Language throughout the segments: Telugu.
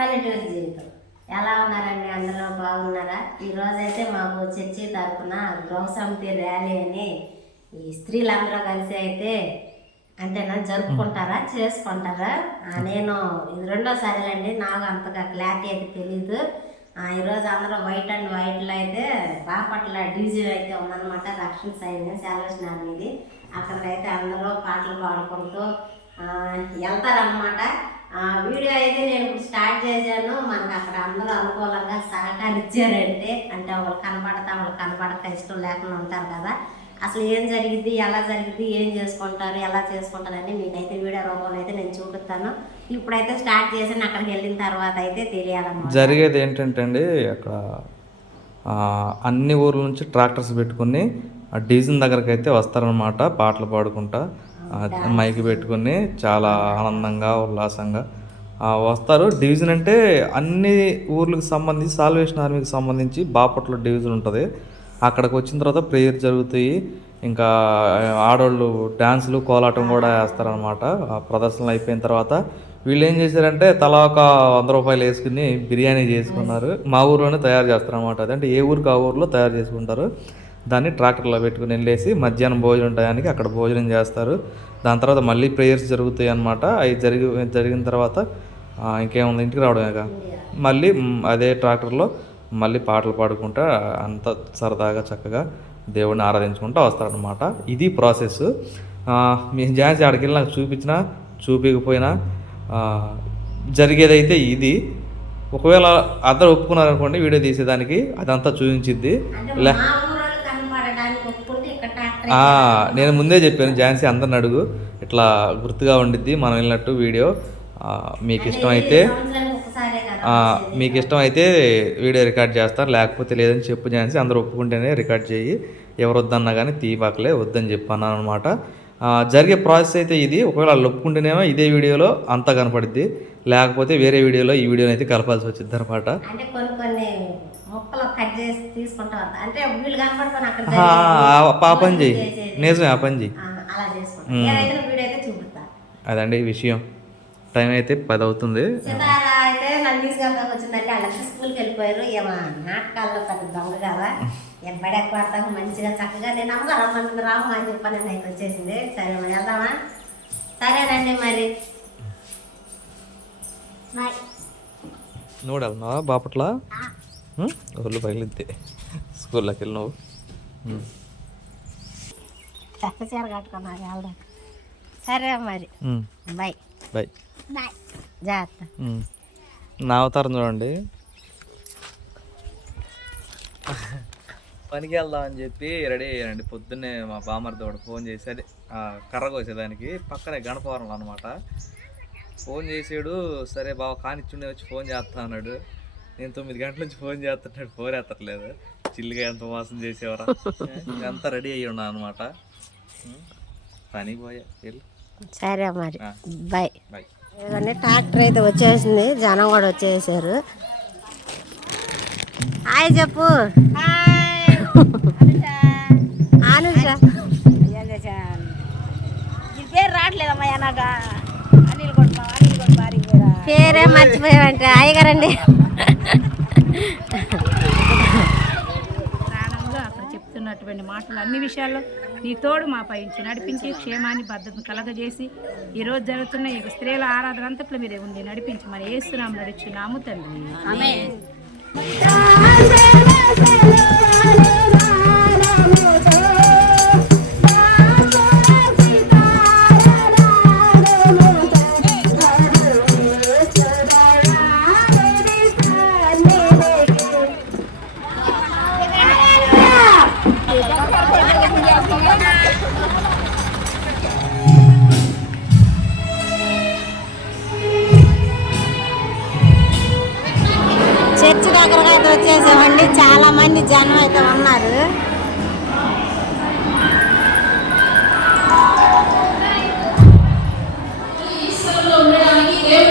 పల్లెటూరు జీవితం. ఎలా ఉన్నారండి? అందరూ బాగున్నారా? ఈరోజైతే మాకు చర్చి తరపున గృహ సమితి ర్యాలీ అని ఈ స్త్రీలందరూ కలిసి అయితే అంతేనా జరుపుకుంటారా? చేసుకుంటారా? నేను ఇది రెండోసారి అండి నాకు అంతగా క్లారిటీ అయితే తెలీదు. ఈరోజు అందరూ వైట్ అండ్ వైట్లో అయితే బాపట్ల డీజీ అయితే ఉందన్నమాట. రక్షణ సైన్యం శాలవేషన్ ఆర్మీది. అక్కడికైతే అందరూ పాటలు పాడుకుంటూ వెళ్తారనమాట వెళ్తారన్నమాట. వీడియో అయితే నేను ఇప్పుడు స్టార్ట్ చేశాను. మనకు అక్కడ అందరూ అనుకూలంగా సహకరించారంటే అంటే వాళ్ళు కనపడతా వాళ్ళు కనపడక ఇష్టం లేకుండా ఉంటారు కదా. అసలు ఏం జరిగింది ఎలా జరిగింది ఏం చేసుకుంటారు ఎలా చేసుకుంటారని మీకైతే వీడియో రూపంలో అయితే నేను చూపిస్తాను. ఇప్పుడైతే స్టార్ట్ చేసాను అక్కడికి వెళ్ళిన తర్వాత అయితే తెలియాలన్నమాట. జరిగేది ఏంటంటే అండి అక్కడ అన్ని ఊర్ల నుంచి ట్రాక్టర్స్ పెట్టుకుని ఆ డీజిల్ దగ్గరకైతే అయితే వస్తారనమాట పాటలు పాడుకుంటా. మైక్ పెట్టుకుని చాలా ఆనందంగా ఉల్లాసంగా. వస్తారు. డివిజన్ అంటే అన్ని ఊర్లకు సంబంధించి సాల్వేషన్ ఆర్మీకి సంబంధించి బాపట్ల డివిజన్ ఉంటుంది. అక్కడికి వచ్చిన తర్వాత ప్రేయర్ జరుగుతాయి. ఇంకా ఆడవాళ్ళు డ్యాన్సులు కోలాటం కూడా వేస్తారనమాట ఆ ప్రదర్శనలు అయిపోయిన తర్వాత వీళ్ళు ఏం చేశారంటే తలా ఒక వంద రూపాయలు వేసుకుని బిర్యానీ చేసుకున్నారు. మా ఊర్లోనే తయారు చేస్తారనమాట అదంటే ఏ ఊరికి ఆ ఊర్లో తయారు చేసుకుంటారు. దాన్ని ట్రాక్టర్లో పెట్టుకుని వెళ్ళేసి మధ్యాహ్నం భోజనం టయానికి అక్కడ భోజనం చేస్తారు. దాని తర్వాత మళ్ళీ ప్రేయర్స్ జరుగుతాయి అనమాట అవి జరిగి జరిగిన తర్వాత ఇంకేముంది? ఇంటికి రావడమేగా మళ్ళీ అదే ట్రాక్టర్లో మళ్ళీ పాటలు పాడుకుంటా అంత సరదాగా చక్కగా దేవుడిని ఆరాధించుకుంటూ వస్తారనమాట ఇది ప్రాసెస్ మీ ఝాన్సీ ఆడికి వెళ్ళి నాకు చూపించినా చూపించకపోయినా జరిగేదైతే ఇది. ఒకవేళ అందరు ఒప్పుకున్నారనుకోండి వీడియో తీసేదానికి అదంతా చూపించిద్ది. అంటే ఇలా మా ఊరోళ్ళు కనపడడానికి ఒప్పుకుంటే ఇక్కడ ట్రాక్టర్ ఆ, నేను ముందే చెప్పాను ఝాన్సీ అందరిని అడుగు. ఇట్లా గుర్తుగా ఉండిద్ది మనం వెళ్ళినట్టు వీడియో. మీకు ఇష్టం అయితే మీకు ఇష్టం అయితే వీడియో రికార్డ్ చేస్తారు లేకపోతే లేదని చెప్పు ఝాన్సీ అందరూ ఒప్పుకుంటేనే రికార్డ్ చేయి. ఎవరు వద్దన్నా కానీ తీపాకలే వద్దని చెప్పన్నాను అనమాట జరిగే ప్రాసెస్ అయితే ఇది ఒకవేళ వాళ్ళు ఒప్పుకుంటేనేమో ఇదే వీడియోలో అంతా కనపడుద్ది. లేకపోతే వేరే వీడియోలో ఈ వీడియోని అయితే కలపాల్సి వచ్చింది అనమాట అంటే కొన్ని కొన్ని మొక్కలు కట్ చేసి తీసుకుంటా వస్తా. అంటే వీళ్ళు కనపడుకొని అక్కడ చేసేది. నిజమే ఆ పని అదండి ఈ విషయం. టైం అయితే పది అవుతుంది అయితే నన్ను తీసుకెళ్తాకు వచ్చిందంటే వాళ్ళకి స్కూల్కి వెళ్ళిపోయారు. ఏమో నాటకాల్లో పెద్ద దొంగ కదా. ఎబ్బడి ఎక్కడతాకు మంచిగా చక్కగా నేను అమ్మ రమ్మంటుంది రామ్మ అని చెప్పని వచ్చేసింది. సరే మరి వెళ్దామా? సరేనండి బాపట్ల? ఒళ్ళు పగిలిద్ది స్కూల్లోకి వెళ్ళి నువ్వు. ఉం. చెత్త చీర వెళ్దాం సరే మరి. బాయ్ బాయ్ బాయ్ జాగ్రత్త. నా అవతారం చూడండి. పనికి వెళ్దామని చెప్పి రెడీ అయ్యానండి. పొద్దున్నే మా బామర్ది వాడు ఫోన్ చేసి కర్ర కోసేదానికి పక్కనే గణపవరం అనమాట ఫోన్ చేసాడు సరే బావ కానిచ్చుండే వచ్చి ఫోన్ చేస్తా అన్నాడు. నేను తొమ్మిది గంటల నుంచి ఫోన్ చేస్తున్నాడు. ఫోన్ ఎత్తట్లేదు. చిల్లిగా ఎంత మోసం చేసేవరా? అంతా రెడీ అయ్యి ఉన్నా అనమాట పనికి పోయా. వెళ్ళి. సరే మరి. బాయ్ బాయ్ ట్రాక్టర్ అయితే వచ్చేసింది. జనం కూడా వచ్చేసారు. హాయ్ చెప్పు. అనుష. పేరు రావట్లేదమ్మా నాకు అనిల్ కొట్టు అనిల్ కొట్టు భారీ పేరా మర్చిపోయామంటే అయ్యగారండి ప్రాణంలో అక్కడ చెప్తున్నటువంటి మాటలు అన్ని విషయాల్లో నీ తోడు మా పైంచి నడిపించి క్షేమాన్ని భద్రతను కలగజేసి ఈ రోజు జరుగుతున్న ఈ స్త్రీల ఆరాధన అంతట్లో మీరే ఉండి నడిపించి మరి ఏసునాం నడుచున్నాము తండ్రి. దగ్గరగా అయితే వచ్చేసామండి. చాలా మంది జనం అయితే ఉన్నారు. ఈశ్వరంలో ఉండడానికి దేవుడు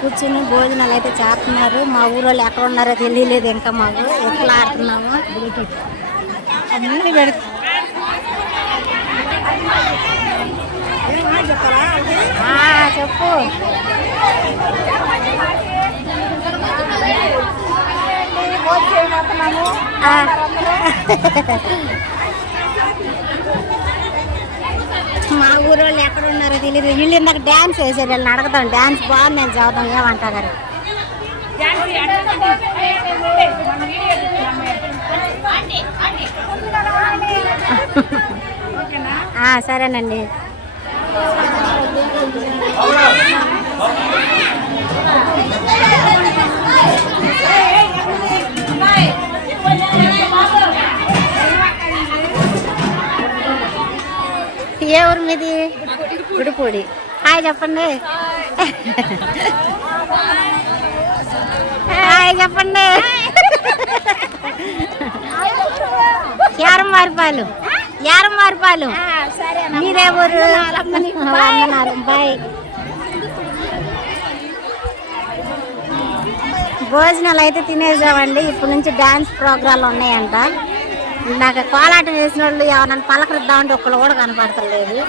కూర్చుని భోజనాలు అయితే చేస్తున్నారు. మా ఊరోళ్ళు ఎక్కడ ఉన్నారో తెలియలేదు ఇంకా మాకు. ఎట్లా ఆడుతున్నాము. అన్ని పెడుతు ఆ, చెప్పు ఆ. మా ఊరోళ్ళు ఎక్కడ ఉన్నారో తెలియదు వీళ్ళు ఇందాక డ్యాన్స్ వేసారు వీళ్ళని అడగదాం డ్యాన్స్ బాగుంది నేను చదువుతాం. ఏమంటా గారు సరేనండి. కూడి హాయ్ చెప్పండి హాయ్ చెప్పండి యారం వారిపాలు యారం వారిపాలు మీరే ఊరు వందనాలు బాయ్ భోజనాలు అయితే తినేసామండి. ఇప్పటి నుంచి డ్యాన్స్ ప్రోగ్రాంలు ఉన్నాయంట. నాకు కోలాటం వేసిన వాళ్ళు ఎవరన్నా పలకరిద్దామంటే ఒక్కళ్ళు కూడా కనపడతలేదు.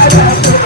I'm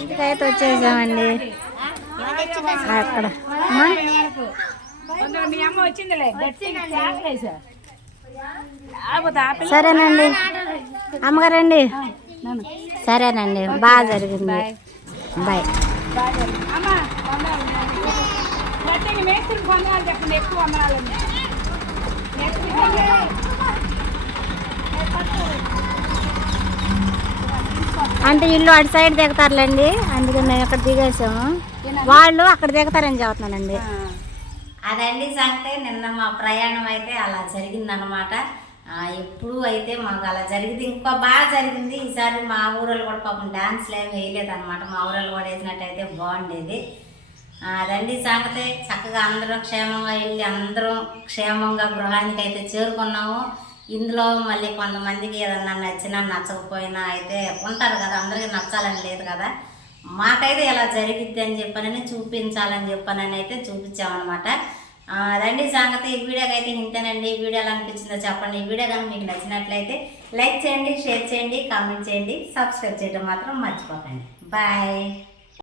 ఇంకైతే వచ్చేసామండి. అక్కడ. సరేనండి. అమ్మగారండి. సరేనండి. బాగా జరిగింది. బాయ్. అమ్మ చెప్పండి. ఎక్కువ అమ్మరాలండి అంటే ఇల్లు అటు సైడ్ దిగుతారులేండి. అందుకని మేము ఇక్కడ దిగేసాము. వాళ్ళు అక్కడ దిగుతారని చెబుతున్నానండి. అదండి సంగతే. నిన్న మా ప్రయాణం అయితే అలా జరిగిందనమాట ఎప్పుడు అయితే మాకు అలా జరిగింది. ఇంకో బాగా జరిగింది. ఈసారి మా ఊరోళ్ళు కూడా పాపం డాన్స్లు ఏమి వేయలేదన్నమాట. మా ఊరోళ్ళు కూడా వేసినట్టయితే బాగుండేది. అదండి సంగతి. చక్కగా అందరూ క్షేమంగా వెళ్ళి అందరం క్షేమంగా గృహానికి అయితే చేరుకున్నాము. ఇందులో మళ్ళీ కొంతమందికి ఏదన్నా నచ్చినా నచ్చకపోయినా అయితే ఉంటారు కదా అందరికీ నచ్చాలని లేదు కదా. మాకైతే ఇలా జరిగిద్ది అని చెప్పనని చూపించాలని చెప్పనని అయితే చూపించామన్నమాట. అదండి సంగతి. ఈ వీడియోకి అయితే ఇంతేనండి. ఈ వీడియో ఎలా అనిపించిందో చెప్పండి. ఈ వీడియో కానీ మీకు నచ్చినట్లయితే లైక్ చేయండి షేర్ చేయండి కామెంట్ చేయండి సబ్స్క్రైబ్ చేయడం మాత్రం మర్చిపోకండి. బాయ్.